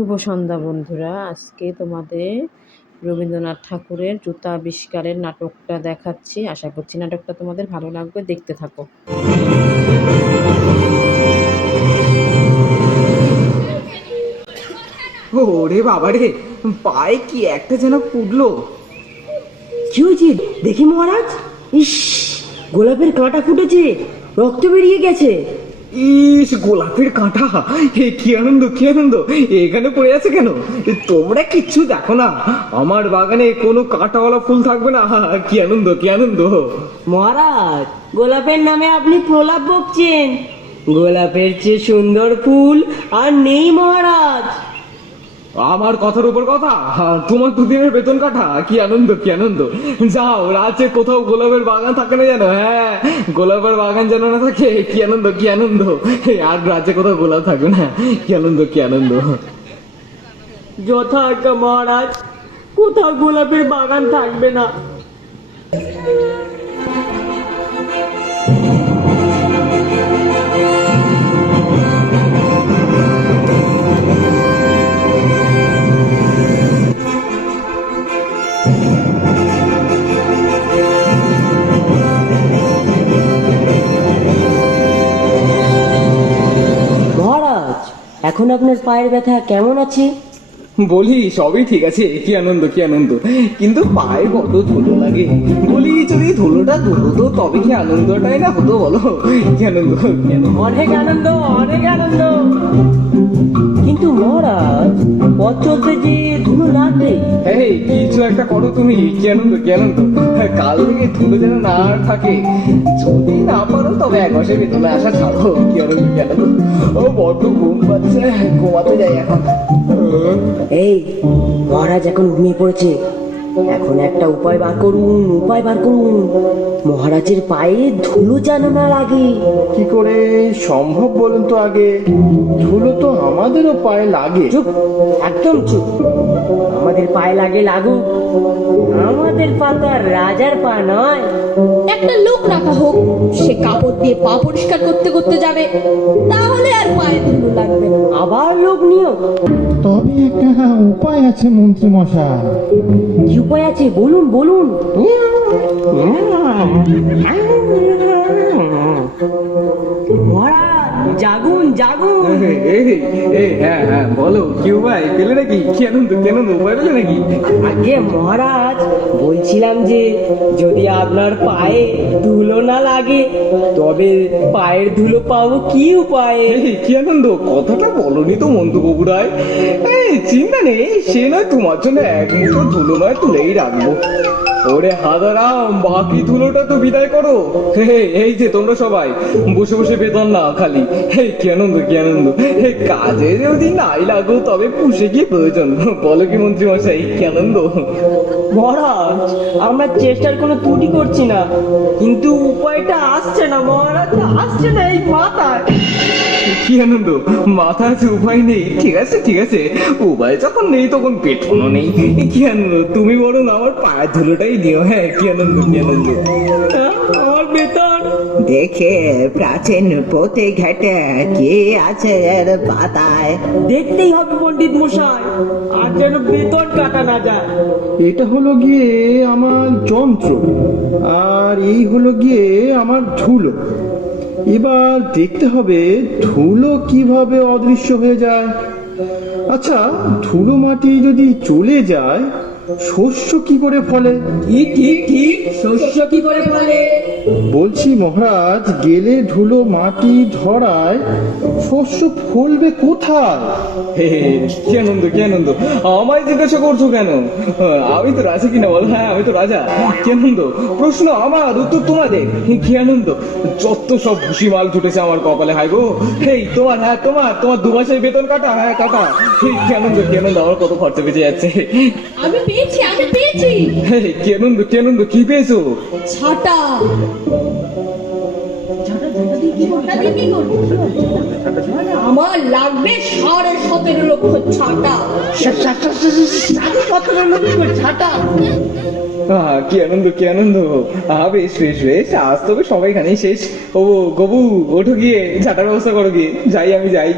শুভ সন্ধ্যা বন্ধুরা। আজকে তোমাদের রবীন্দ্রনাথ ঠাকুরের জুতা আবিষ্কারের নাটকটা দেখাচ্ছি। আশা করছি নাটকটা তোমাদের ভালো লাগবে, দেখতে থাকো। ওরে বাবা রে, পায়ে কি একটা যেন পুড়লো। কি হয়েছে দেখি মহারাজ? ইস, গোলাপের কাঁটা ফুটেছে, রক্ত বেরিয়ে গেছে। ইস, গোলাপের কাঁটা! কি আনন্দ, কি আনন্দ! এখানে পড়ে আছে কেন? তোমরা কিচ্ছু দেখো না, আমার বাগানে কোনো কাঁটাওয়ালা ফুল থাকবে না। কি আনন্দ, কি আনন্দ! মহারাজ, গোলাপের নামে আপনি প্রলাপ বকছেন। গোলাপের চেয়ে সুন্দর ফুল আর নেই মহারাজ। আমার কথার উপর কথা, তোমার দুদিনের বেতন কাটা। কি আনন্দ, কি আনন্দ! যাও, রাজ্যে কোথাও গোলাপের বাগান থাকে না যেন। হ্যাঁ, গোলাপের বাগান যেন না থাকে। কি আনন্দ, কি আনন্দ! আর রাজ্যে কোথাও গোলাপ থাকবে না। কি আনন্দ, কি আনন্দ! যথা আজ্ঞা মহারাজ, কোথাও গোলাপের বাগান থাকবে না। মহারাজ, এখন আপনার পায়ের ব্যথা কেমন আছে? বলি, সবই ঠিক আছে। কি আনন্দ, কি আনন্দ! কিন্তু পায়ে বড্ড ধুলো লাগে। বলি, যদি ধুলোটা ধুলো তবে কি আনন্দটাই না হতো, বলো? কি আনন্দ, কি আনন্দ! অনেক আনন্দ, অনেক আনন্দ। কিন্তু মহারাজ, পথ চলতে যে ধুলো লাগবে। এই, কিছু একটা করো তুমি। কি আনন্দ, কি আনন্দ! কাল থেকে ধুলো যেন না আর থাকে। যদি না পারো তবে এক মাসের বেতনে আসা ছাড়ো। কি আনন্দ, কি আনন্দ! ও, বড্ড ঘুম পাচ্ছে, ঘুমাতে যাই এখন। এই, মহারাজ এখন ঘুমিয়ে পড়েছে। এখন একটা উপায় বার করুন, উপায় বার করুন। মহারাজের পায়ে ধুলো যেন না লাগে। কি করে সম্ভব বলুন তো আগে? ধুলো তো আমাদেরও পায়ে লাগে। চুপ, একদম চুপ। আমাদের পায়ে লাগে লাগুক, আমাদের পা তো আর রাজার পা নয়। একটা লোক রাখা হোক, সে কাপড় দিয়ে পা পরিষ্কার করতে করতে যাবে, তাহলে আর পায়ে ধুলো লাগবে না। আবার লোক নিয়োগ? তবে একটা উপায় আছে মন্ত্রী মশাই। কি উপায় আছে বলুন, বলুন। মহারাজ, জাগুন, জাগুন। হ্যাঁ হ্যাঁ, বলো, কি উপায় পেলে নাকি? কি আনন্দ, কি আনন্দ! উপায় পেলে নাকি? আগে মহারাজ, বলছিলাম যে যদি আপনার পায়ে ধুলো না লাগে তবে পায়ের ধুলো পাবো কি উপায়ে? কি আনন্দ! কথাটা বলনি তো মন্ত্রবাবু রায়। চিন্তা নেই, সে নয় তোমার জন্য এক মুঠো ধুলো নয় তুলেই রাখবো। ওরে হাদারাম, বাকি ধুলোটা তো বিদায় করো। এই যে তোমরা সবাই বসে বসে বেতন না খালি। কি আনন্দ, কি আনন্দ! কাজে যদি নাই লাগো তবে পুষে কি প্রয়োজন, বলো কি মন্ত্রী মশাই? কি আনন্দ! মহারাজ, আমরা চেষ্টার কোনো ত্রুটি করছি না, কিন্তু উপায়টা আসছে না মহারাজ, আসছে না এই মাথায়। কি আনন্দ! মাথা আছে, উপায় নেই? ঠিক আছে, ঠিক আছে, উপায় যখন নেই তখন পেটনও নেই। কি আনন্দ! তুমি বরং আমার পায়ের ধুলোটাই দিও। হ্যাঁ, কি আনন্দ, কি আনন্দ! আমার বেতন দেখে প্রাচীন পথে ঘেটে কি আছে এর পাতায়। দেখতেই হবে পণ্ডিত মশাই, আর যেন বেতন কাটা না যায়। এটা হলো গিয়ে আমার যন্ত্র, আর এই হলো গিয়ে আমার ধুলো। এবার দেখতে হবে ধুলো কিভাবে অদৃশ্য হয়ে যায়। আচ্ছা, ধুলো মাটি যদি চলে যায় শস্য কি করে ফলে? ঠিক ঠিক ঠিক, শস্য কি করে ফলে? বলছি মহারাজ, গেলে ধুলো মাটি ধরায় শস্য ফলবে কোথায়? কি আনন্দ, কি আনন্দ! আমায় জিজ্ঞাসা করছো কেন? আমি তো রাজা কিনা বল? হ্যাঁ, আমি তো রাজা। কি আনন্দ! প্রশ্ন আমার, উত্তর তোমাদের। কি আনন্দ! যত সব ভুসি মাল জুটেছে আমার কপালে। হাই গো! তোমার, হ্যাঁ তোমার, তোমার 2 মাসের বেতন কাটা। হ্যাঁ, কাটা। কি আনন্দ, কি আনন্দ! আমার কত খরচা বেঁচে যাচ্ছে। আমি পেয়েছি, আমি পেয়েছি। কি আনন্দ, কি আনন্দ! কি পেয়েছো? ছাতা। ছাতা দিয়ে কি করবি? আমার লাগবে 17.5 লক্ষ ছাতা। 17.5 লক্ষ ছাতা? কি আনন্দ, কি আনন্দ! বেশ বেশ বেশ, আজ তবে সবাই এখানেই শেষ। ও গবু, ওঠো, গিয়ে ছাটার ব্যবস্থা করো। গিয়ে যাই, আমি যাই।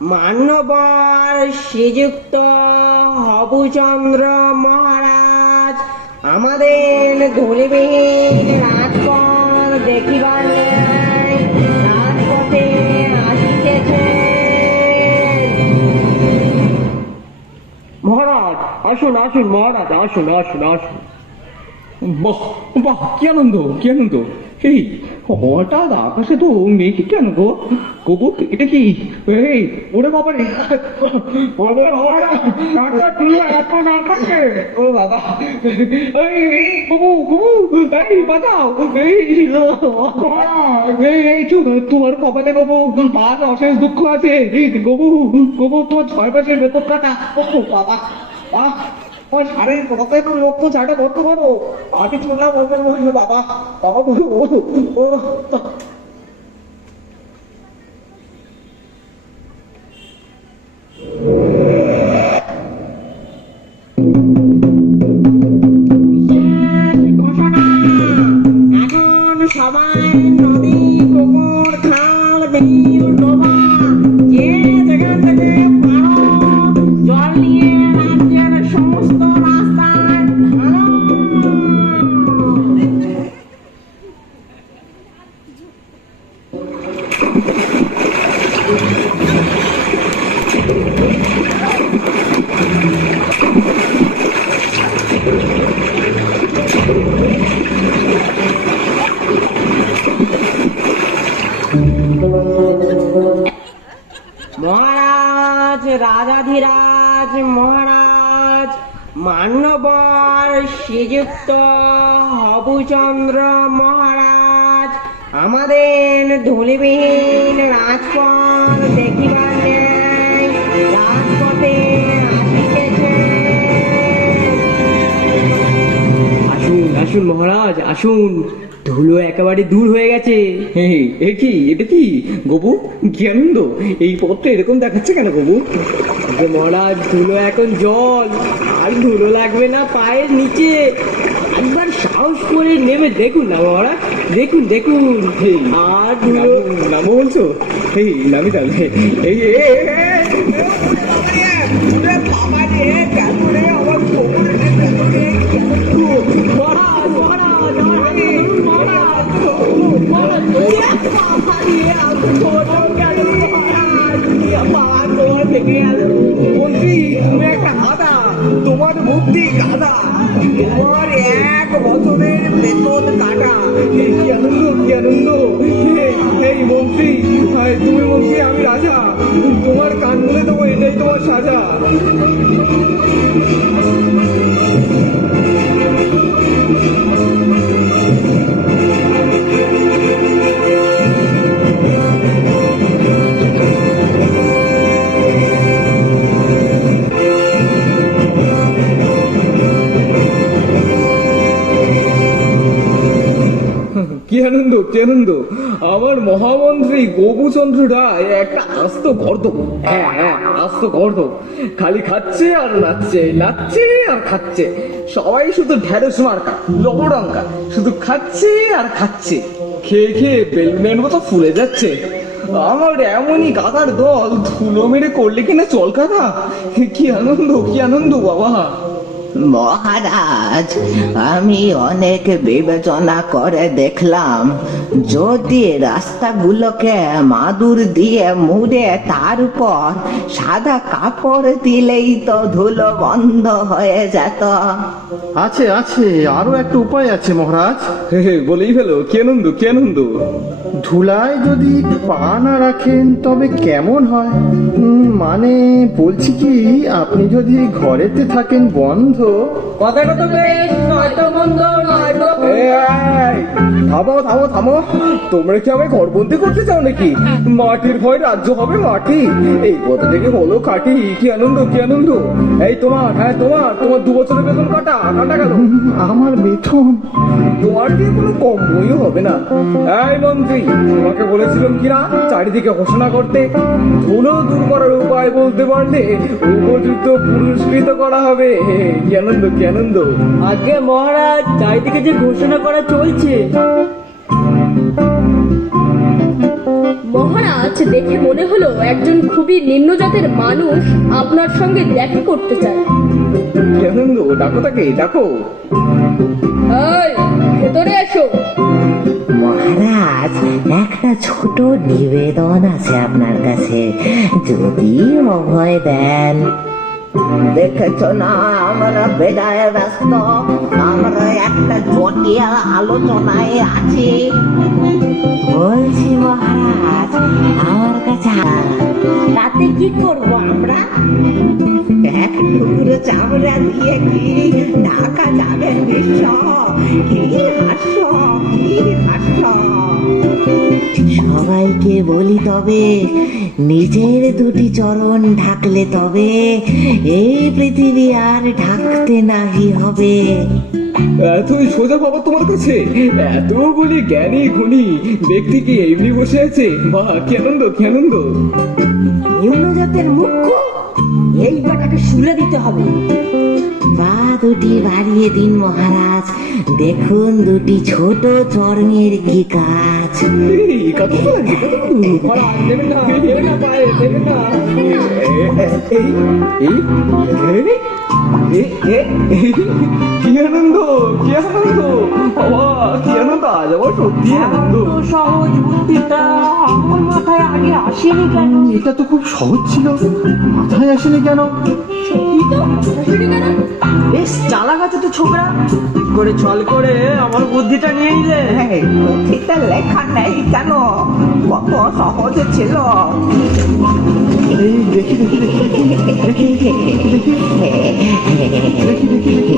মান্যবর শ্রীযুক্ত হবুচন্দ্র মহারাজ আমাদের ধূলিবিহীন রাজপথ দেখিবার ন্যায় রাজপথে আসিতেছেন। মহারাজ আসুন আসুন মহারাজ আসুন আসুন আসুন। বাহ বাহ, কি আনন্দ কি আনন্দ! এই হঠাৎ আকাশে তো মেঘ কেন গো? গোবু এটা কি? এই ওরে বাবা রে, ওরে বাবা রে, আকাশ পুরো এত আকাশে! ও বাবা, এই গোবু গোবু, এই বাঁচাও! এই এই তোমার কপালে গোবু আজ অশেষ দুঃখ আছে। গোবু গোবু, তোমার 6 মাসের বেতন কাটা। ও বাবা, ওই সাড়ে কতই তো লোক তো ঝাড়ে করতে পারো। আমি শুনলাম বাবা বাবা ও এখন সবাই নদী পুকুর খাল বিল ডোবা যে যেখান থেকে পারো জল নিয়ে রাজ্যের সমস্ত রাস্তায় ঢালো। মহারাজ রাজাধিরাজ মহারাজ মান্যবর শ্রীযুক্ত হবুচন্দ্র মহারাজ আমাদের ধূলিবিহীন রাজপথ দেখিবার ন্যায় রাজপথে আসিতেছেন। আসুন আসুন মহারাজ আসুন, ধুলো একেবারে দূর হয়ে গেছে। এ কি, এটা কি গোবু? কি আনন্দ! এই পথটা এরকম দেখাচ্ছে কেন গোবু? মহারাজ ধুলো এখন জল, আর ধুলো লাগবে না পায়ের নিচে। একবার সাহস করে নেমে দেখুন না মহারাজ, দেখুন দেখুন। আর ধুলো নামো বলছো? এই নামি তাহলে। এই তোমার বুদ্ধি গাধা, তোমার 1 বছরের বেতন কাটা। কি আনন্দ কি আনন্দ! এই মন্ত্রী, তুমি মন্ত্রী আমি রাজা, তোমার কান বলে দেবো, এটাই তোমার সাজা। কি আনন্দ কি আনন্দ! আমার মহামন্ত্রী গোপুচন্দ্র রায় একটা আস্ত গর্দ। হ্যাঁ হ্যাঁ, আস্ত গর্দ। খালি খাচ্ছে আর নাচছে, নাচছে আর খাচ্ছে। সবাই শুধু ঢেঁড়স মার্কা লবডঙ্কা, শুধু খাচ্ছে আর খাচ্ছে। খেয়ে খেয়ে বেলুনের মতো ফুলে যাচ্ছে। আমার এমনই গাদার দল ধুলো মেরে করলে কিনা চল কাদা। কি আনন্দ কি আনন্দ বাবা! মহারাজ, আমি অনেক বিবেচনা করে দেখলাম, যদি রাস্তাগুলোকে মাদুর দিয়ে মুড়ে তার উপর সাদা কাপড় দিলেই তো ধুলো বন্ধ হয়ে যেত। আছে আছে, আরো একটা উপায় আছে মহারাজ। বলেই ফেলো, কি আনন্দ কি আনন্দ! ধুলায় যদি পা না রাখেন তবে কেমন হয়? মানে বলছি কি, আপনি যদি ঘরেতে থাকেন বন্ধ। কথাটা তো বেশ, নয়তো মন্দ নয়তো থামো থামো থামো, তোমরা কি আমায় ঘরবন্দি করতে চাও নাকি? মাটির ভয় রাজ্য হবে মাটি, এই কথা থেকে হলো কাটি। কি আনন্দ কি আনন্দ! এই তোমার, হ্যাঁ তোমার 2 বছরের বেতন কাটা কাটা গেল। আমার বেতন? তোমার দিয়ে কোনো কম বইও হবে না। এই মন্ত্রী, তোমাকে বলেছিলাম কিনা চারিদিকে ঘোষণা করতে? ধুলো দূর করার উপায় বলতে পারলে উপযুক্ত পুরস্কৃত করা হবে। কি আনন্দ কি আনন্দ! আগে মহারাজ চারিদিকে যে ঘোষণা করা চলছে। মহারাজ, দেখে মনে হলো একজন খুবই নিম্নজাতের মানুষ আপনার সঙ্গে দেখা করতে চায়। কি আনন্দ, ডাকো তাকে, ডাকো। এই, ভেতরে এসো। মহারাজ, একটা ছোট নিবেদন আছে আপনার কাছে, যদি অভয় দেন। দেখেছ না আমরা বেড়ায় ব্যস্ত, আমরা একটা জটিল আলোচনায় আছি। বলছি মহারাজ, আমার কাছে তাতে কি করব আমরা? এক টুকরো চামড়া দিয়ে কি ঢাকা যাবে বিশ্ব? কি হাস্য, কি হাস্য! সবাইকে বলি তবে, নিজের দুটি চরণ ঢাকলে তবে এই পৃথিবী আর ঢাকতে নাহি হবে। এতই সোজা বাবা তোমার কাছে? এতগুলি জ্ঞানী গুণী ব্যক্তি কি এমনি বসে আছে? বাহ, কি আনন্দ, কি আনন্দ! নিম্নজাতের মুখ্য এই বেটাকে শুলে দিতে হবে। পা দুটি বাড়িয়ে দিন মহারাজ, দেখুন দুটি ছোট চরণের কি কাজ। এই, কত বড়, কত বড়! মহারাজ, দেবেন না, দেবেন না পায়ে, দেবেন না। কি আনন্দ, কি আনন্দ! বাবা, কি আনন্দ! আজ আমার সত্যি আনন্দ। সহজ বুদ্ধিটা আমার মাথায় আগে আসেনি কেন? এটা তো খুব সহজ ছিল, মাথায় আসেনি কেন? সত্যি তো, আসেনি কেন? বেশ চালাক আছে তো ছোকরা, করে ছল করে আমার বুদ্ধিটা নিয়ে নিলে। পুঁথিতে লেখা নেই কেন? কত সহজ ছিল। এই দেখি দেখি দেখি দেখি দেখি দেখি দেখি দেখি।